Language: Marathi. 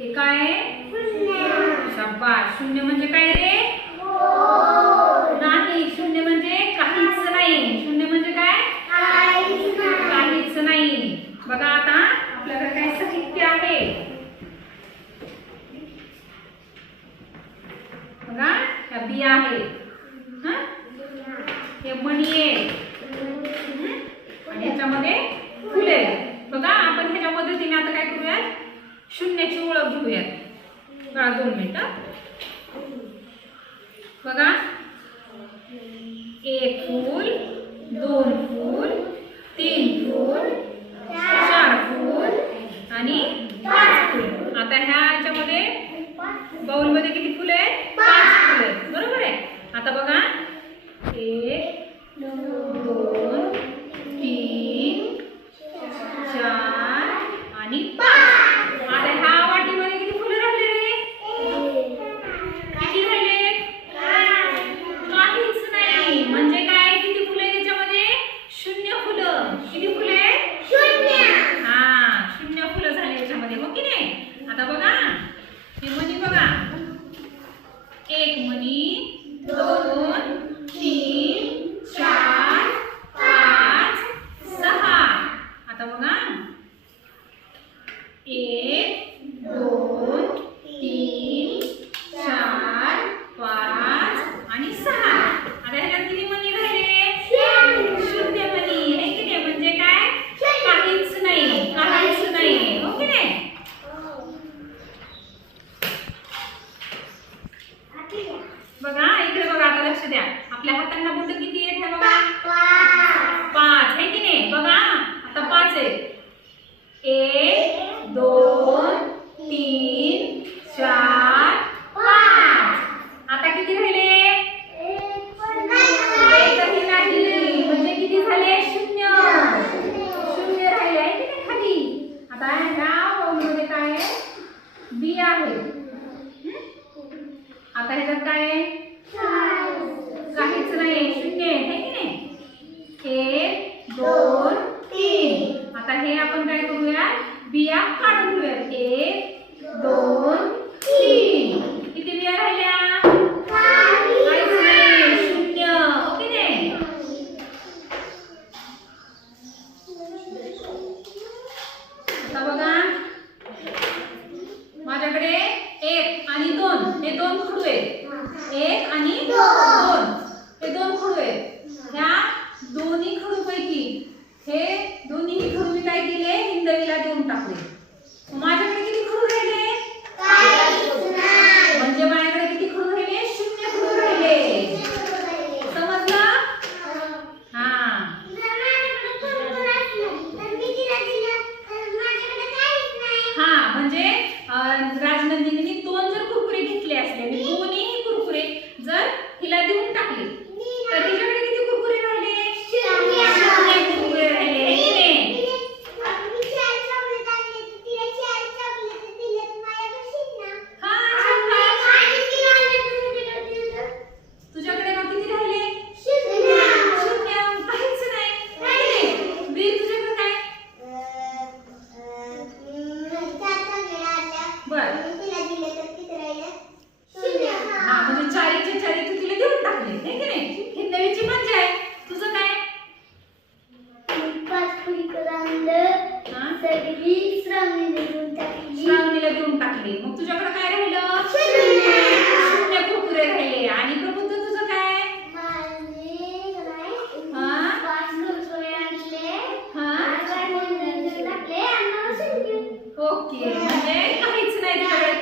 हे काय आहे? शाबास. शून्य म्हणजे काय रे? नाही. शून्य म्हणजे काहीच नाही. शून्य म्हणजे काय? काहीच नाही. बघा आता आपल्याकडे काय साहित्य आहे. बघा ह्या बिया आहेत. हे मणी आहे आणि ह्याच्यामध्ये फुले. बघा आपण ह्याच्या मदतीने आता काय करूयात? शून्याची ओळख घेऊयात. बघा 2 मिनिटं. बघा 1 फूल, 2 फूल, 3 फूल, 4 फूल आणि 5 फूल. आता ह्याच्यामध्ये बाउल मध्ये किती फुले आहेत? 5 फुले. बरोबर आहे. आता बघा 1 2 3 4 आणि 5. आता ह्या वाटीमध्ये किती फुले राहिले रे? किती राहिले? काहीच नाही. म्हणजे काय? किती फुले त्याच्यामध्ये? 0 फुलं. किती फुले? 0. हा 0 फुलं झाले याच्यामध्ये. हो की नाही? आता बघा हे मणी बघा. 1 मणी, 2 3 4 5 6. आता बघा 1 2 3 4 5 आणि 6. आता ह्याच्यात किती मणी राहिले? 0 मणी. हे की नाही? म्हणजे काय? काहीच नाही. काहीच नाही. हो की नाही? बघा इकडे बघा. आता लक्ष द्या. आपल्या हातांना बोट किती आहेत? हे बघा 5. आहे की नाही? बघा आता 5 आहेत. 1 2 3 4 5. आता किती राहिले? एकही नाही. म्हणजे किती झाले? 0. 0 राहिले. आहे की नाही खाली? आता ह्या बाउलमध्ये काय आहे? बिया आहेत. आता ह्याच्यात काय आहे? काहीच नाही. 0 आहे की नाही? 1 2 3. आता हे आपण काय करूया? बिया काढून घेऊयात. 1 2 3. किती बिया राहिल्या? काहीच नाही. 0. हो की नाही? आता बघा माझ्याकडे 1 आणि 2 हे 2 खडू आहेत. 1 आणि 2 हे 2 खडू आहेत. ह्या दोन्ही खडूपैकी हे दोन्ही खडू मी काय केले? हिंदवीला देऊन टाकले. माझ्याकडे किती खडू राहिले? म्हणजे माझ्याकडे किती खडू राहिले? 0 खडू राहिले. समजलं? हा हा म्हणजे राजनंदिनीने 2 जर कुरकुरे घेतले असले आणि दोन्ही कुरकुरे जर हिला देऊन टाकले तर हिच्याकडे किती कुरकुरे राहिले? 0 कुरकुरे राहिले. हे की नाही? तुझ्याकडे मग किती राहिले? 0. काहीच नाही. वीर तुझ्याकडे काय? बर हा म्हणजे 4च्या 4 तू तिला देऊन टाकले. हे की नाही? हिंदवीची मजा आहे. तुझं काय? श्रावणीला देऊन टाकले. मग तुझ्याकडे काय राहिलं? 0 कुरकुरे राहिले. आणि प्रबुद्ध तुझं काय? ओके म्हणजे काहीच नाही तुझ्याकडे.